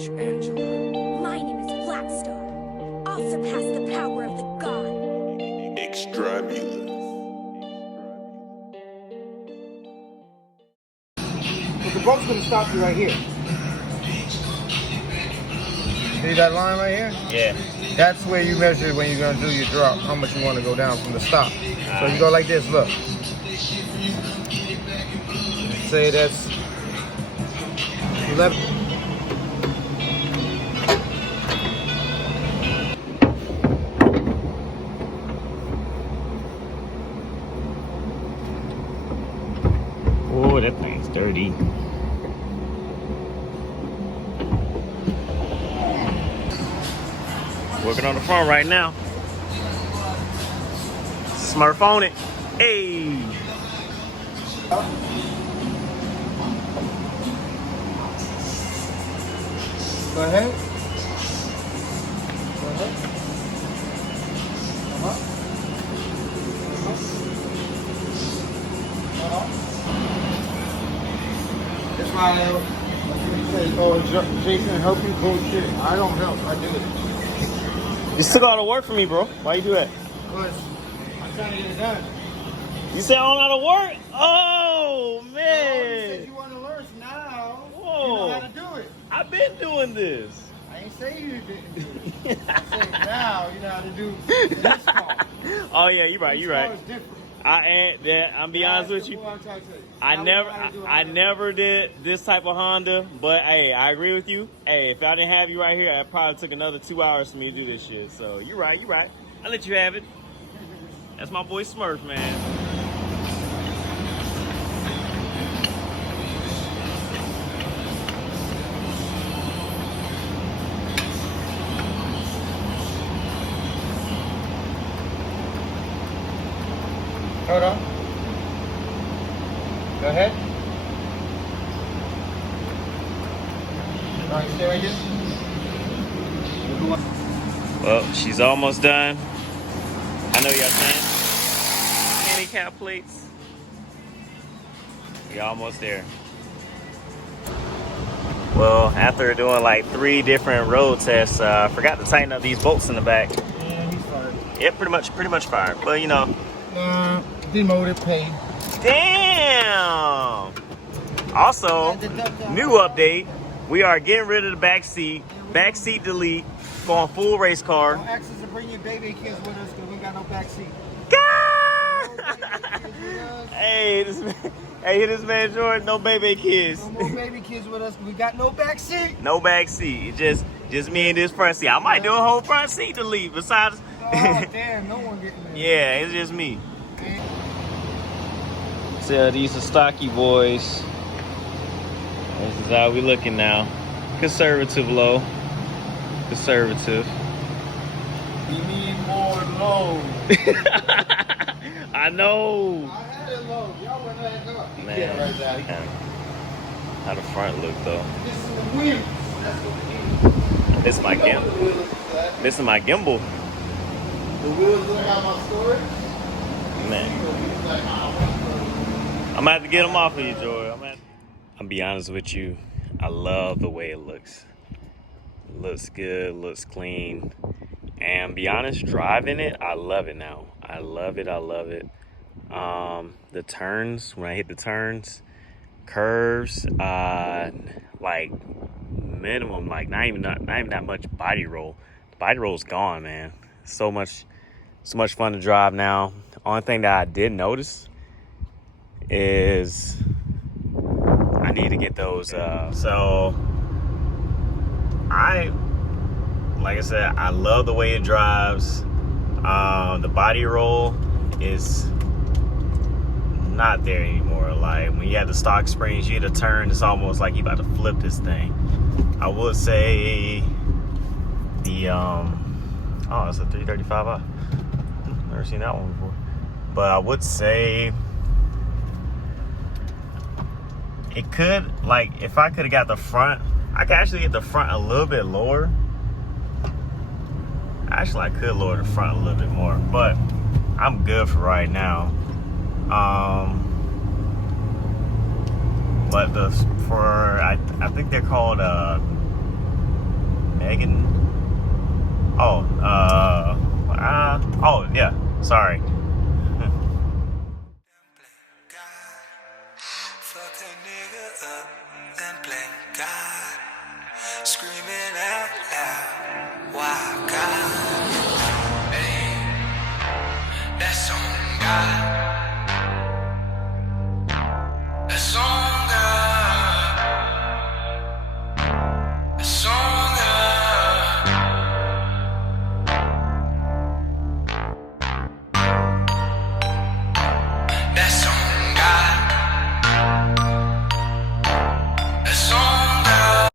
My name is Blackstar. I'll surpass the power of the god. Extrabulous. But the boat's gonna stop you right here. See that line right here? Yeah. That's where you measure when you're gonna do your drop, how much you want to go down from the stop. So you go like this, look. Say that's 11. Oh, that thing's dirty. Working on the front right now. Smurf on it. Hey. Go ahead. Go ahead. Come up. Come up. That's why you say, oh, Jason help you? Bullshit. I don't help. I do it. You still got to work for me, bro. Why you do that? Because I'm trying to get it done. You said I don't know how to work? Oh, man. No, you said you want to learn now. Whoa. You know how to do it. I've been doing this. I ain't saying you didn't do it. I'm saying now you know how to do this part. Oh, yeah, you're right. You're right. This part is different. I'm be honest with you. I never did this type of Honda, but hey, I agree with you. Hey, if I didn't have you right here, it probably took another 2 hours for me to do this shit. So you're right. I'll let you have it. That's my boy Smurf, man. Hold on. Go ahead. All right, stay right here. Well, she's almost done. I know y'all saying handicap plates. We almost there. Well, after doing like 3 different road tests, I forgot to tighten up these bolts in the back. Yeah, he's fired. Yeah, pretty much fired. But you know. Demoted, paid. Damn! Also, new update. We are getting rid of the back seat. Back seat delete. Going full race car. Don't ask us to bring your baby kids with us because we got no back seat. Hey, this man Jordan, no baby kids. No more baby kids with us. We got no back seat. No back seat. Just me and this front seat. I might do a whole front seat delete besides. Oh damn, no one getting there. Yeah, it's just me. So these are stocky boys. This is how we looking now. Conservative low. Conservative. We need more low. I know. I had it low. Y'all went ahead and up. Man, Right there. how the front look though. This is the wheels. That's what we need. This is my gimbal. This is my gimbal. The wheels look like my storage. Man. I'm gonna have to get them off of you, Joy. I'll be honest with you. I love the way it looks. It looks good, looks clean. And be honest, driving it, I love it now. I love it. The turns, when I hit the turns, curves, like minimum, like not even that much body roll. The body roll's gone, man. So much fun to drive now. Only thing that I did notice is I need to get those. So like I said, I love the way it drives. The body roll is not there anymore. Like when you have the stock springs, you hit a turn, it's almost like you about to flip this thing. I would say the oh, it's a 335i. Never seen that one before. But I would say it could, like, if I could have got the front, I could actually get the front a little bit lower. Actually, I could lower the front a little bit more, but I'm good for right now. But I think they're called taking. Oh yeah. Sorry. Fuck a nigga up, then blame God. Screaming out loud, why God? Hey, that's on God.